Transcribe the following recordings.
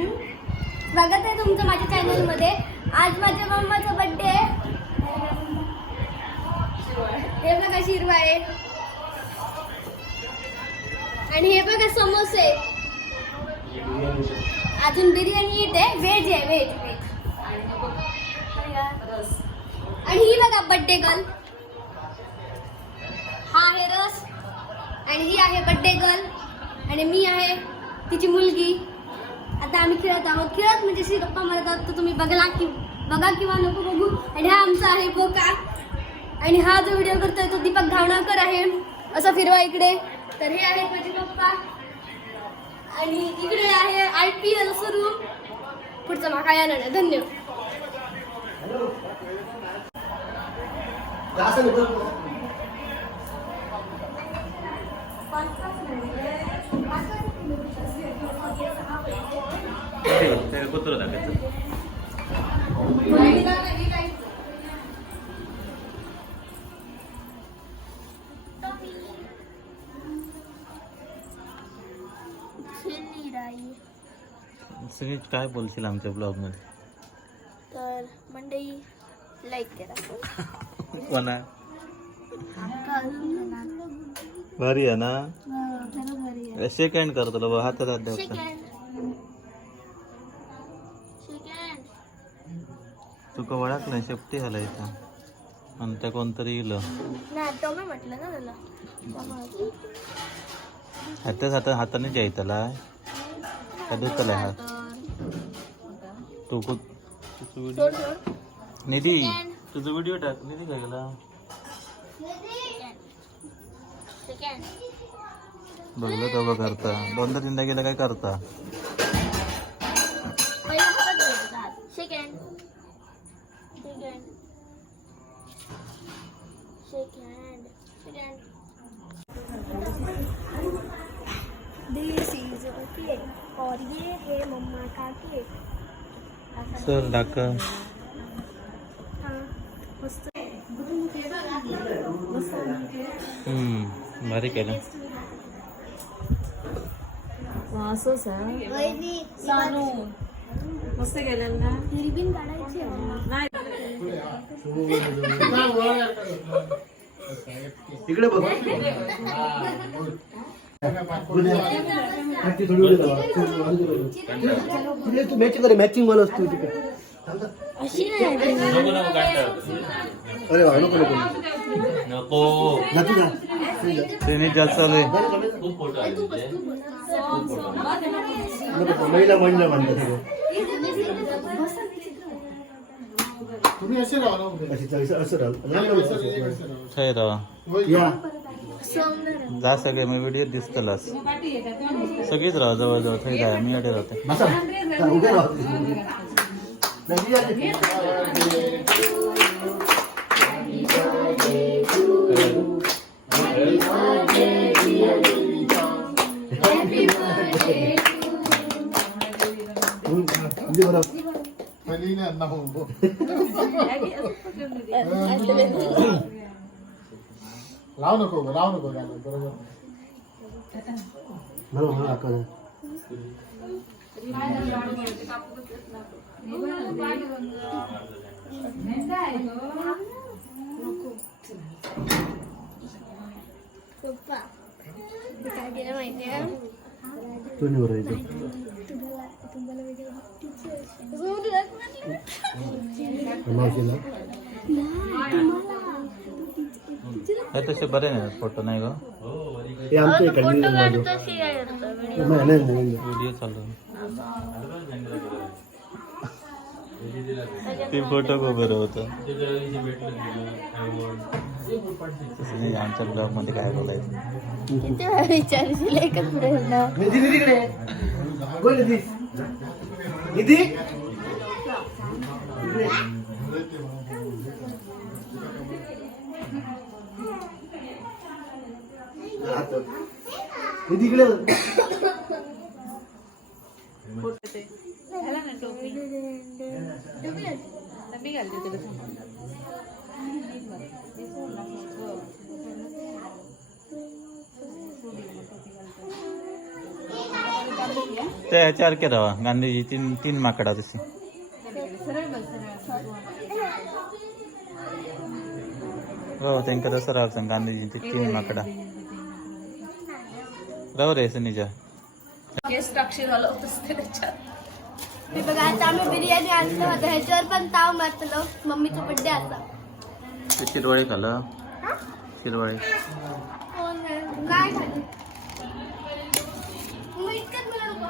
स्वागत आहे तुमचं माझ्या चॅनलमध्ये. आज माझ्या मम्माचा बड्डे आहे. हे बघा शिरवाळे. आणि हे बघा समोसे. अजून बिर्याणी येते. व्हेज आहे व्हेज व्हेज आणि ही बघा बर्थडे गर्ल हा आहे रस. आणि ही आहे बर्थडे गर्ल आणि मी आहे तिची मुलगी. आता आम्ही खेळत आहोत. खेळत म्हणजे श्री गप्पा मारत आहोत. तर तुम्ही बघला की बघा किंवा नको बघू. आणि हा आमचा आहे बोका. आणि हा जो व्हिडिओ करतोय तो दीपक घावणाकर आहे. असं फिरवा इकडे. तर हे आहेत माझे पप्पा. आणि इकडे आहे आय पी एल सुरू पुढचं माका या नाही धन्यवाद कुत्र टाकायचं सगळे काय बोलशील आमच्या ब्लॉगमध्ये तर मंडळी लाईक करा. कोणा? भारी आहे ना? सेकंड करतो बाबा हातात हात द्यायचा तुका वळख नाही शेपटी हलायचा आणि त्या कोणतरी येईल नाही म्हटलं ना त्याला हातात हाता हाताने जायतला का हात? तू कु- तुझं व्हिडिओ निधी तुझा व्हिडिओ टाक. निधी काय गेला बघलं का बघ करता दोनदा तीनदा गेला काय करता? Second second second this is a cake और ये है मम्मा का केक सर डाक हाँ हम्म भारी केलं आहे वहिनी सानू. मस्त गेलेलं ना? रिबिन काढायची मला. इकडे बघ. तू मॅचिंग करे मॅचिंग मला असतो तिकडे अरे वा नको नको. नको. जा. तू जा त्याने जास्त चालू आहे. महिला महिला म्हणतात तुम्ही असे राहा ना अशी जायचं असं राहू. राम राम. असं. काय राव या. जा सगळे मी व्हिडिओ दिसतलास सगळीच राहा जवळ जवळ थंय जाय मी अडे राहते. बसा. जा, उभे राहा. नाही, या, या. हम्म, म्हणजे बरोबर. पहिली नाही अण्णा हो हो. लाव नको ग, लाव नको गाणं, बरोबर बरोबर हा, कळलं. पप्पा मी काय केलं माहिती आहे तू नाही हे तसे बरे नाही फोटो नाही ग हे. व्हिडिओ चालू ते फोटो खूप बरं होतं. आमच्या ब्लॉगमध्ये काय बोलायचं? विचारशील एकच प्रश्न निधी निधी इकडे बोल निधी निधी इकडे. त्या ह्याच्यासारखे राहा गांधीजी तीन तीन माकडा तशी हो त्यांका तसं राहायचं गांधीजींची तीन माकडा. राहू रे निजा केस टाकशी घालवत असते त्याच्यात. हे बघा आता आम्ही बिर्याणी आणलं होतं ह्याच्यावर पण ताव मारतलो. मम्मीचा बड्डे असा. ते शिरवाळे खाल्लं. शिरवाळे. नाही. काय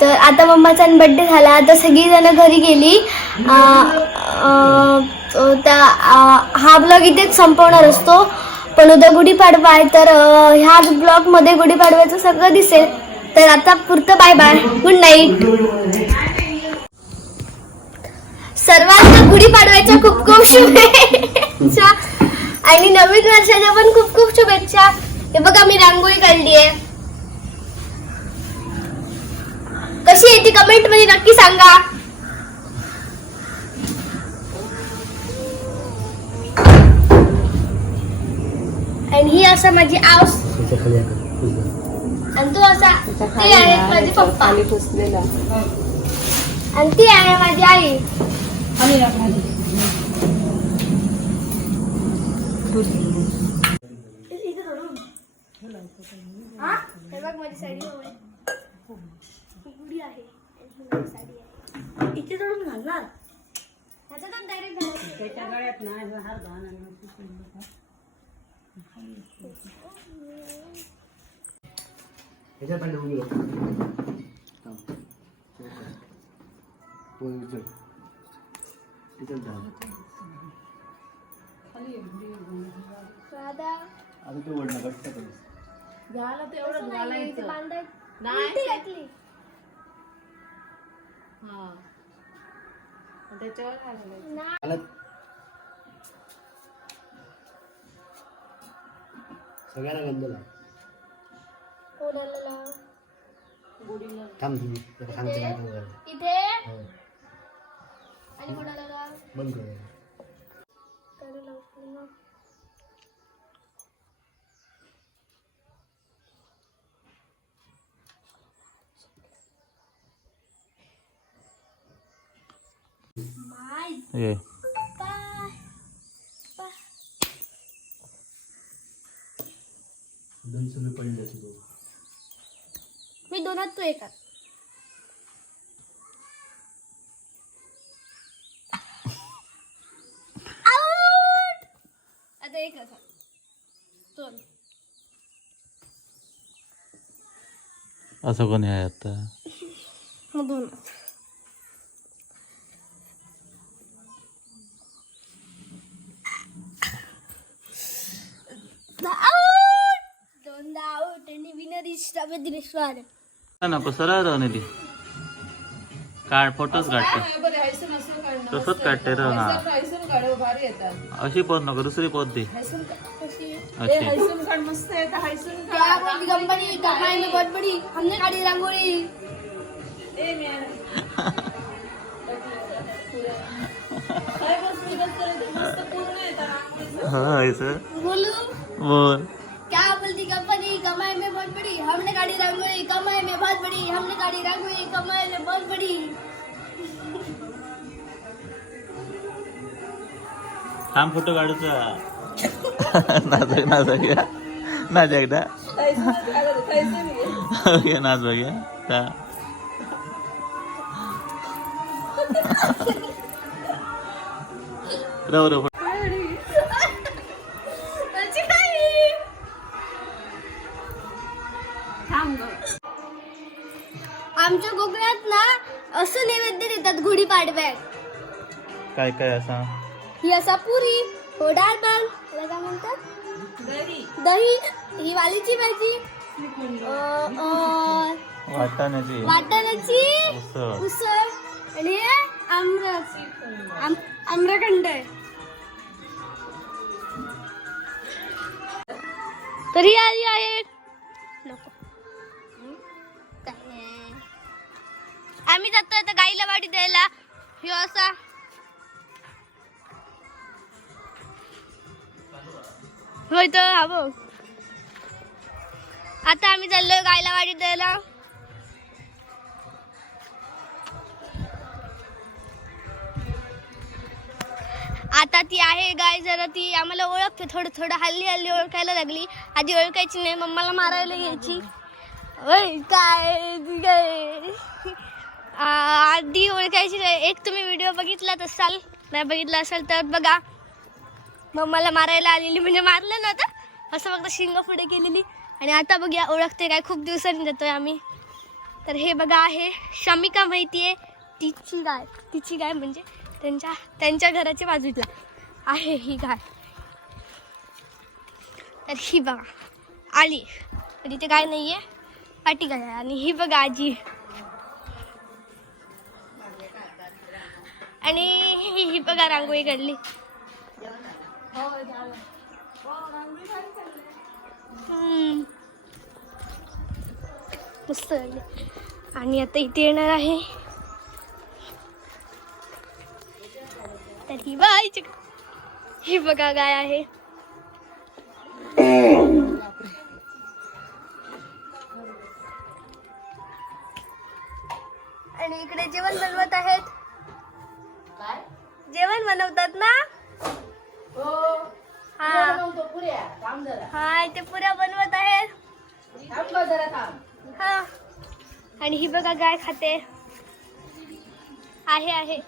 तर आता मम्माचा बड्डे झाला. आता सगळीजण घरी गेली. त्या हा ब्लॉग इथेच संपवणार असतो. पण उद्या गुढीपाडवा आहे तर ह्या ह्याच ब्लॉगमध्ये गुढीपाडव्याचं सगळं दिसेल. तर आता पुरतं बाय बाय गुड नाईट सर्वांना गुढीपाडव्याच्या खूप खूप शुभेच्छा. आणि नवीन वर्षाच्या पण खूप खूप शुभेच्छा. हे बघा मी रांगोळी काढली आहे कशी आहे ती कमेंटमध्ये नक्की सांगा. आणि ही असं माझी आऊस आणि तो असा ते आहे माझे पप्पा. पाणी पुसलेला. आणि ती आहे माझी आई. हा? हे बघ माझी साडी हवी ही गुढी आहे. आणि ही साडी आहे. इथे सोडून घालणार? डायरेक्ट घालायचं. उचल. तिथंच जाऊ. राधा आता तू वडणं घट्ट कर. झालं तेवढं घालायचं नाही. घातली हा त्याच्यावर घालायचं सगळ्यांना गंध लाव कोणाला लाव? थांब तुम्ही त्याला सांगते. इथे हो. आणि कोणाला लाव? बंद कर त्याला ये बाय बाय दोन सगळे पडले तू मी दोनात तू एकात Out! आता एक असा दोन असं कोणी आहे आता मग दोन दोनदा आउट आणि विनर इज दिनेश्वर नको सरळ राहून ती काढ फोटोच काढते तसंच काढते र हा. अशी पोत नको दुसरी पोत दे. हा सर बोलू. हमने गाड़ी रंगोली कमाई में बहुत बड़ी। हमने गाड़ी रंगोली कमाई में बहुत बड़ी। थांब फोटो काढूचा. नाच नाच घ्या नाच एकदा. ओके नाच बघ्या ता. रव रव. गुढीपाडव्यात काय काय असा? ही असा पुरी हो डाळ पण त्याला काय म्हणतात? दही. दही. ही वालीची भाजी. अं, अं, वाटाण्याची. वाटाण्याची उसळ. उसळ. आणि हे आमरस. आम- आम्रखंड आहे. तर ही आली आहे. नको. काय? नाही. आम्ही जातो आता गाईला वाटी द्यायला. ह्यो असा. होय तर हा बघ. आता आम्ही चाललोय गायला वाडी द्यायला आता ती आहे गाय जरा ती आम्हाला ओळखते थोडं थोडं हल्ली हल्ली ओळखायला लागली. आधी ओळखायची नाही मम्माला मारायला घ्यायची ओय काय आधी ओळखायची नाही. एक तुम्ही व्हिडिओ बघितलाच असाल नाही बघितला असाल तर बघा. मग मला मारायला आलेली म्हणजे मारलं नव्हतं. असं फक्त शिंग पुढे केलेली. आणि आता बघूया ओळखते काय. खूप दिवसांनी जातोय आम्ही. तर हे बघा आहे शमिका माहिती आहे तिची गाय. तिची गाय म्हणजे त्यांच्या त्यांच्या घराच्या बाजूला आहे ही गाय. तर ही बघा. आली. तर इथे गाय नाही आहे पाटी गाय आणि ही बघा आजी. आणि ही ही बघा रांगोळी काढली. मस्त आणि आता इथे येणार आहे. तर ही बाईची ही बघा गाय आहे. आणि ही बघा गाय खाते. आहे आहे.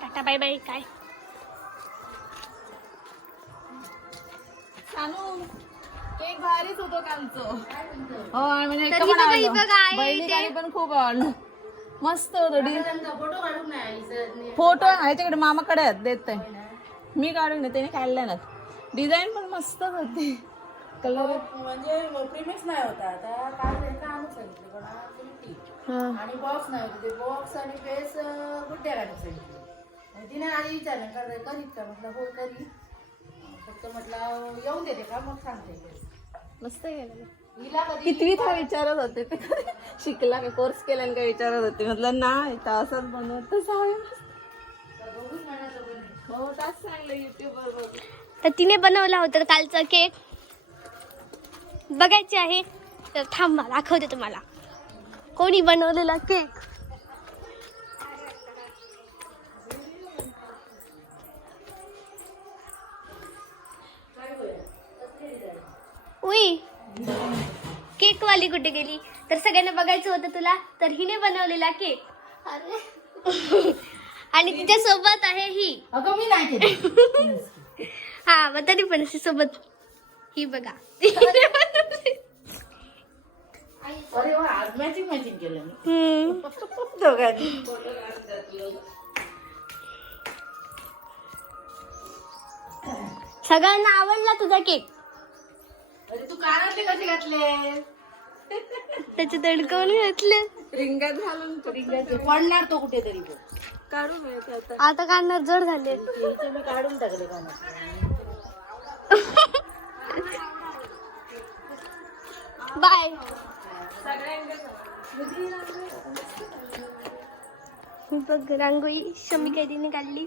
टाटा बाय बाय काय? केक भारीच होतो कालचं. हो म्हणजे बघा, आहे. पण खूप आवडलं. मस्त होतं डी फोटो ह्याच्याकडे मामाकडे आहेत देत. आहे मी काढून त्याने काढल्या ना डिझाईन पण मस्त होती. कलर म्हणजे प्रीमिक्स नाही होता. आता काय त्यांना आणून सांगितलं पण हा. कुर्ती. आणि बॉक्स नाही होते. ते बॉक्स आणि फेस गुड्ड्या काढून सांगितले. आणि तिने आधी विचारलं का करीत का म्हटलं हो करी फक्त म्हटलं येऊन देते का मग सांगते. मस्त केलं हिला कधी कितवी का विचारत होते ते? शिकला का? कोर्स केला का विचारत होते? म्हटलं नाही तर असंच बनवत हो तास सांगलं युट्यूबवर बघ तर तिने बनवला होता कालचा केक बघायचे आहे. तर थांबा दाखवते तुम्हाला. कोणी बनवलेला केक उई. केक वाली कुठे गेली? तर सगळ्यांना बघायचं होतं तुला तर हिने बनवलेला केक. आणि तिच्या सोबत आहे ही. अगं मी नाही केली. हा मग तरी पण अशी सोबत ही बघा. अरे वा आज मॅचिंग मॅचिंग केलं मी. हम्म. दोघांनी. सगळ्यांना आवडला तुझा केक. अरे तू कानातले कसे घातले त्याचे तडकवून घातले. रिंगात घालून पडणार तो कुठेतरी तो. काढून आता. आता काढणार जड झाले. इथे मी काढून टाकले कानात बाय. बघ रांगोळी शमी कैदीने काढली.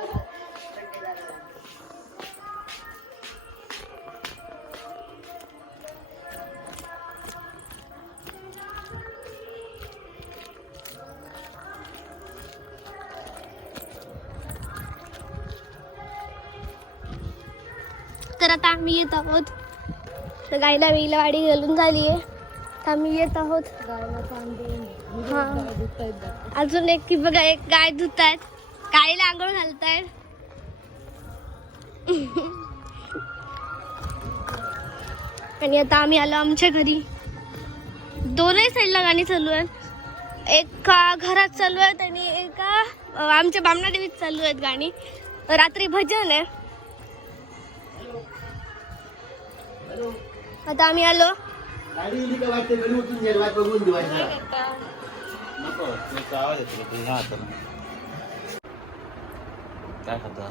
तर आता आम्ही येत आहोत. तर गायला वेळीला वाडी घालून झाली आहे. तर आम्ही येत आहोत. हा. अजून एक की बघा एक गाय धुत आहेत गायला आंघोळ घालत आहेत आणि आता आम्ही आलो आमच्या घरी. दोनही साईडला गाणी चालू आहेत. एका घरात चालू आहेत आणि एका आमच्या बामणा देवीत चालू आहेत गाणी. रात्री भजन आहे. येतो तुझ्या हाताला काय खाता?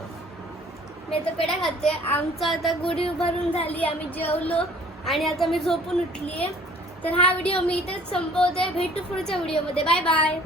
मी आता पेढ्या खाते. आमचं आता गुढी उभारून झाली आम्ही जेवलो आणि आता मी झोपून उठली आहे तर हा व्हिडिओ मी इथेच संपवते. भेटू पुढच्या व्हिडिओमध्ये. Bye bye.